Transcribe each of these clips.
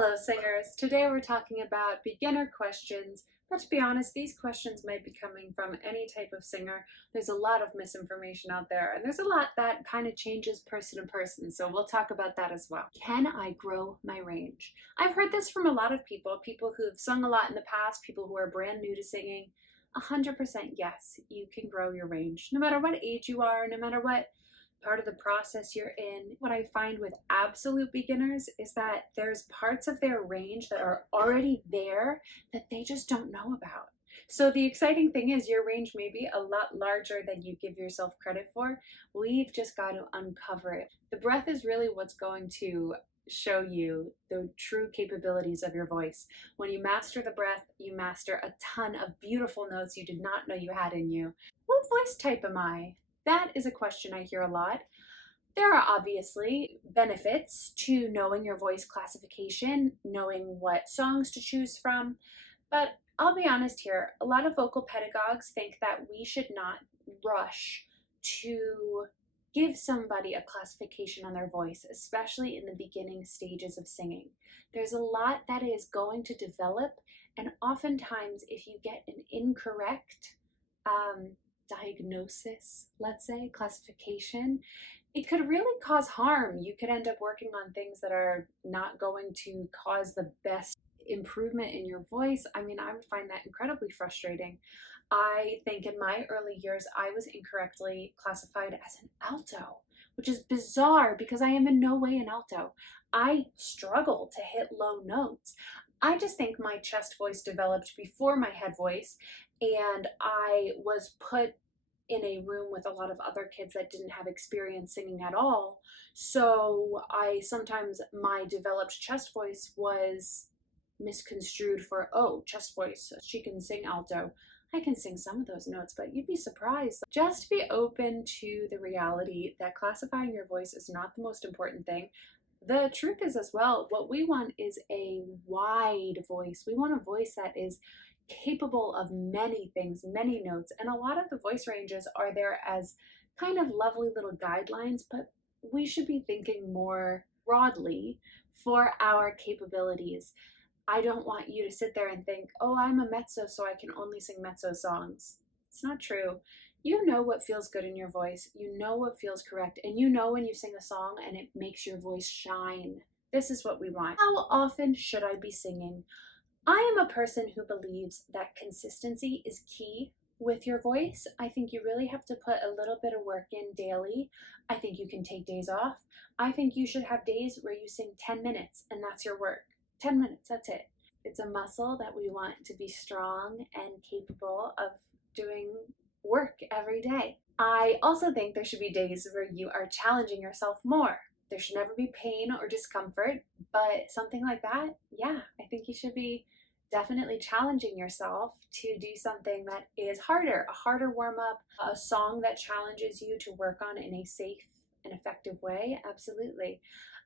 Hello singers! Today we're talking about beginner questions, but to be honest, these questions might be coming from any type of singer. There's a lot of misinformation out there, and there's a lot that kind of changes person to person, so we'll talk about that as well. Can I grow my range? I've heard this from a lot of people who have sung a lot in the past, people who are brand new to singing. 100% yes, you can grow your range. No matter what age you are, no matter what part of the process you're in. What I find with absolute beginners is that there's parts of their range that are already there that they just don't know about. So the exciting thing is your range may be a lot larger than you give yourself credit for. We've just got to uncover it. The breath is really what's going to show you the true capabilities of your voice. When you master the breath, you master a ton of beautiful notes you did not know you had in you. What voice type am I? That is a question I hear a lot. There are obviously benefits to knowing your voice classification, knowing what songs to choose from, but I'll be honest here, a lot of vocal pedagogues think that we should not rush to give somebody a classification on their voice, especially in the beginning stages of singing. There's a lot that is going to develop, and oftentimes if you get an incorrect diagnosis, let's say, classification, it could really cause harm. You could end up working on things that are not going to cause the best improvement in your voice. I mean, I would find that incredibly frustrating. I think in my early years, I was incorrectly classified as an alto, which is bizarre because I am in no way an alto. I struggle to hit low notes. I just think my chest voice developed before my head voice, and I was put in a room with a lot of other kids that didn't have experience singing at all. So sometimes my developed chest voice was misconstrued for, oh, chest voice, she can sing alto. I can sing some of those notes, but you'd be surprised. Just be open to the reality that classifying your voice is not the most important thing. The truth is as well, what we want is a wide voice. We want a voice that is capable of many things, many notes, and a lot of the voice ranges are there as kind of lovely little guidelines, but we should be thinking more broadly for our capabilities. I don't want you to sit there and think, oh, I'm a mezzo, so I can only sing mezzo songs. It's not true. You know what feels good in your voice, you know what feels correct, and you know when you sing a song and it makes your voice shine. This is what we want. How often should I be singing? I am a person who believes that consistency is key with your voice. I think you really have to put a little bit of work in daily. I think you can take days off. I think you should have days where you sing 10 minutes and that's your work. 10 minutes, that's it. It's a muscle that we want to be strong and capable of doing work every day. I also think there should be days where you are challenging yourself more. There should never be pain or discomfort, but something like that, yeah, I think you should be definitely challenging yourself to do something that is harder, a harder warm-up, a song that challenges you to work on in a safe and effective way. Absolutely.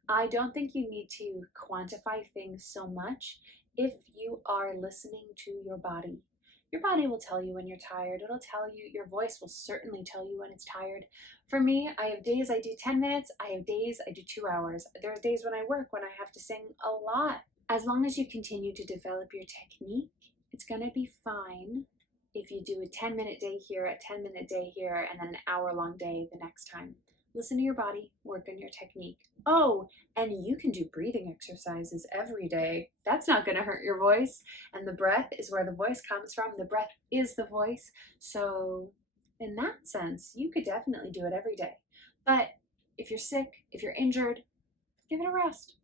I don't think you need to quantify things so much if you are listening to your body. Your body will tell you when you're tired. It'll tell you, your voice will certainly tell you when it's tired. For me, I have days I do 10 minutes, I have days I do 2 hours. There are days when I work when I have to sing a lot. As long as you continue to develop your technique, it's gonna be fine if you do a 10-minute day here, a 10-minute day here, and then an hour-long day the next time. Listen to your body, work on your technique. Oh, and you can do breathing exercises every day. That's not gonna hurt your voice. And the breath is where the voice comes from. The breath is the voice. So in that sense, you could definitely do it every day. But if you're sick, if you're injured, give it a rest.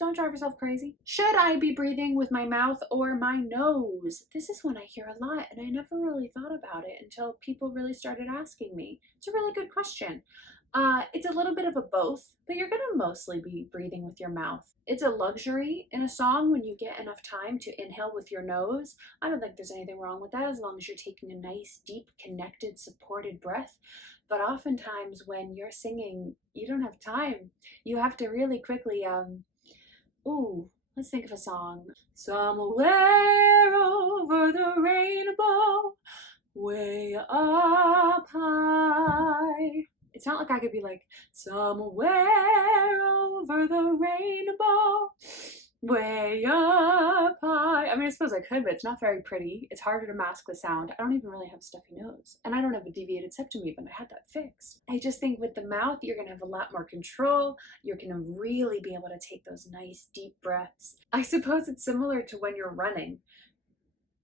Don't drive yourself crazy. Should I be breathing with my mouth or my nose? This is one I hear a lot, and I never really thought about it until people really started asking me. It's a really good question. It's a little bit of a both, but you're gonna mostly be breathing with your mouth. It's a luxury in a song when you get enough time to inhale with your nose. I don't think there's anything wrong with that as long as you're taking a nice, deep, connected, supported breath. But oftentimes when you're singing, you don't have time. You have to really quickly, ooh, let's think of a song. Somewhere over the rainbow, way up high. It's not like I could be like, somewhere over the rainbow. Way up high. I mean, I suppose I could, but it's not very pretty. It's harder to mask the sound. I don't even really have a stuffy nose. And I don't have a deviated septum even. I had that fixed. I just think with the mouth, you're going to have a lot more control. You're going to really be able to take those nice deep breaths. I suppose it's similar to when you're running.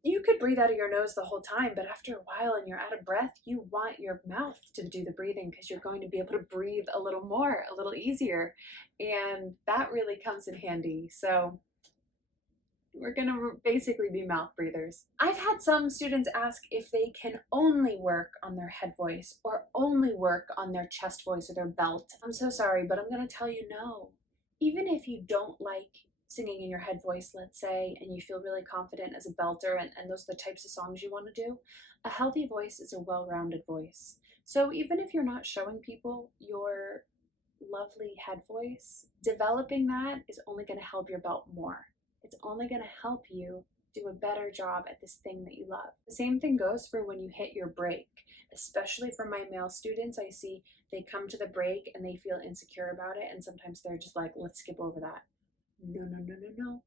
You could breathe out of your nose the whole time, but after a while and you're out of breath, you want your mouth to do the breathing because you're going to be able to breathe a little more, a little easier. And that really comes in handy. So we're going to basically be mouth breathers. I've had some students ask if they can only work on their head voice or only work on their chest voice or their belt. I'm so sorry, but I'm going to tell you no. Even if you don't like singing in your head voice, let's say, and you feel really confident as a belter and those are the types of songs you want to do, a healthy voice is a well-rounded voice. So even if you're not showing people your lovely head voice, developing that is only going to help your belt more. It's only going to help you do a better job at this thing that you love. The same thing goes for when you hit your break, especially for my male students. I see they come to the break and they feel insecure about it, and sometimes they're just like, let's skip over that. No, no, no, no, no.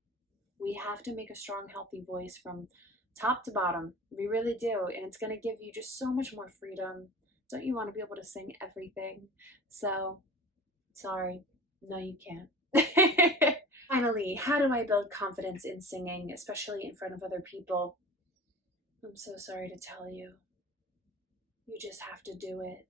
We have to make a strong, healthy voice from top to bottom. We really do. And it's going to give you just so much more freedom. Don't you want to be able to sing everything? So, sorry. No, you can't. Finally, how do I build confidence in singing, especially in front of other people? I'm so sorry to tell you. You just have to do it.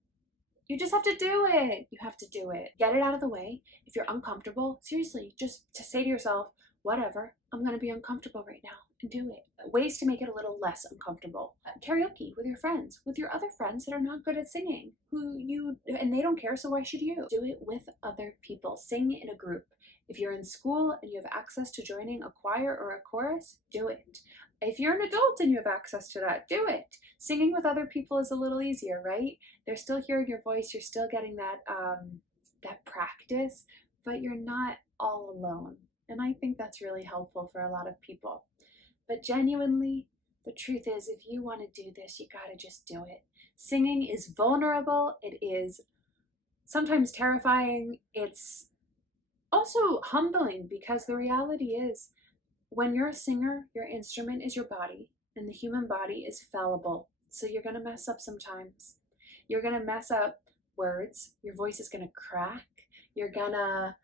You just have to do it. You have to do it. Get it out of the way. If you're uncomfortable, seriously, just to say to yourself, whatever, I'm going to be uncomfortable right now, and do it. Ways to make it a little less uncomfortable. Karaoke with your friends, with your other friends that are not good at singing, and they don't care, so why should you? Do it with other people. Sing in a group. If you're in school and you have access to joining a choir or a chorus, do it. If you're an adult and you have access to that, do it. Singing with other people is a little easier, right? They're still hearing your voice. You're still getting that practice, but you're not all alone. And I think that's really helpful for a lot of people. But genuinely, the truth is, if you want to do this, you got to just do it. Singing is vulnerable. It is sometimes terrifying. It's also humbling, because the reality is, when you're a singer, your instrument is your body, and the human body is fallible. So you're going to mess up sometimes. You're going to mess up words. Your voice is going to crack. You're going to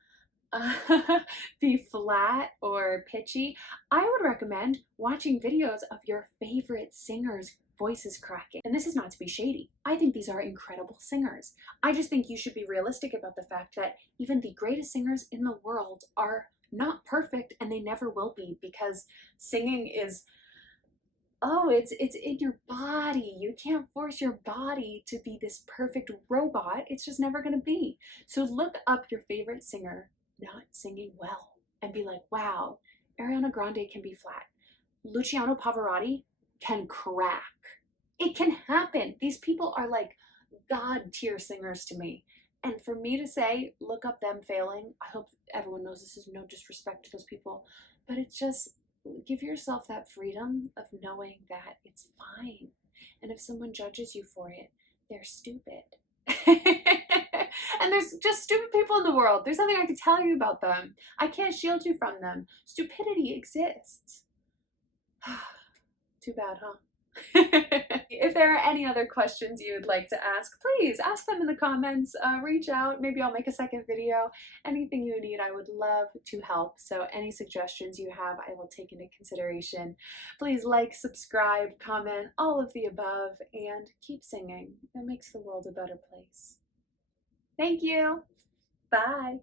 be flat or pitchy. I would recommend watching videos of your favorite singers' voices cracking. And this is not to be shady. I think these are incredible singers. I just think you should be realistic about the fact that even the greatest singers in the world are not perfect, and they never will be, because singing is, it's in your body. You can't force your body to be this perfect robot. It's just never going to be. So look up your favorite singer not singing well and be like, wow, Ariana Grande can be flat. Luciano Pavarotti can crack. It can happen. These people are like God tier singers to me. And for me to say, look up them failing, I hope everyone knows this is no disrespect to those people, but it's just, give yourself that freedom of knowing that it's fine. And if someone judges you for it, they're stupid. And there's just stupid people in the world. There's nothing I can tell you about them. I can't shield you from them. Stupidity exists. Too bad, huh? If there are any other questions you would like to ask, please ask them in the comments. Reach out. Maybe I'll make a second video. Anything you need, I would love to help. So any suggestions you have, I will take into consideration. Please like, subscribe, comment, all of the above, and keep singing. It makes the world a better place. Thank you. Bye.